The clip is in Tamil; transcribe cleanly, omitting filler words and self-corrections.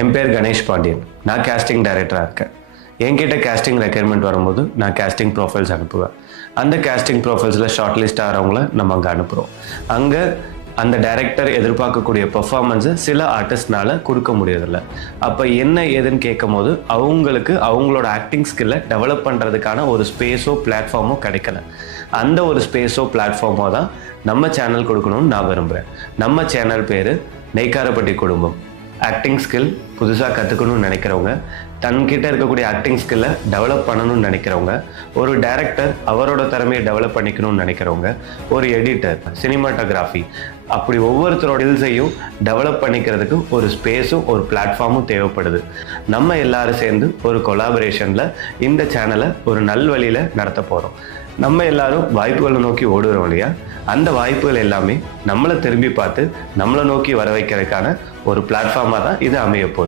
என் பேர் கணேஷ் பாண்டியன். நான் கேஸ்டிங் டைரக்டராக இருக்கேன். என்கிட்ட கேஸ்டிங் ரெக்யர்மெண்ட் வரும்போது நான் கேஸ்டிங் ப்ரொஃபைல்ஸ் அனுப்புவேன். அந்த கேஸ்டிங் ப்ரொஃபைல்ஸில் ஷார்ட் லிஸ்ட் ஆகிறவங்கள நம்ம அங்கே அனுப்புகிறோம். அங்கே அந்த டைரக்டர் எதிர்பார்க்கக்கூடிய பெர்ஃபார்மன்ஸை சில ஆர்டிஸ்ட்னால கொடுக்க முடியறதில்ல. அப்போ என்ன ஏதுன்னு கேட்கும் போது அவங்களுக்கு அவங்களோட ஆக்டிங் ஸ்கில்லை டெவலப் பண்ணுறதுக்கான ஒரு ஸ்பேஸோ பிளாட்ஃபார்மோ கிடைக்கல. அந்த ஒரு ஸ்பேஸோ பிளாட்ஃபார்மோ தான் நம்ம சேனல் கொடுக்கணும்னு நான் விரும்புகிறேன். நம்ம சேனல் பேர் நெய்க்காரப்பட்டி குடும்பம். ஆக்டிங் ஸ்கில் புதுசாக கற்றுக்கணும்னு நினைக்கிறவங்க, தன்கிட்ட இருக்கக்கூடிய ஆக்டிங் ஸ்கில்லை டெவலப் பண்ணணும்னு நினைக்கிறவங்க, ஒரு டைரக்டர் அவரோட திறமையை டெவலப் பண்ணிக்கணும்னு நினைக்கிறவங்க, ஒரு எடிட்டர், சினிமாட்டோகிராஃபி, அப்படி ஒவ்வொருத்தரோட ஸ்கில்ஸையும் டெவலப் பண்ணிக்கிறதுக்கு ஒரு ஸ்பேஸும் ஒரு பிளாட்ஃபார்மும் தேவைப்படுது. நம்ம எல்லாரும் சேர்ந்து ஒரு கொலாபரேஷனில் இந்த சேனலை ஒரு நல்வழியில் நடத்த போகிறோம். நம்ம எல்லாரும் வாய்ப்புகளை நோக்கி ஓடுறோம் இல்லையா? அந்த வாய்ப்புகள் எல்லாமே நம்மளை திரும்பி பார்த்து நம்மளை நோக்கி வர வைக்கிறதுக்கான ஒரு பிளாட்ஃபார்மாக தான் இது அமைய போகுது.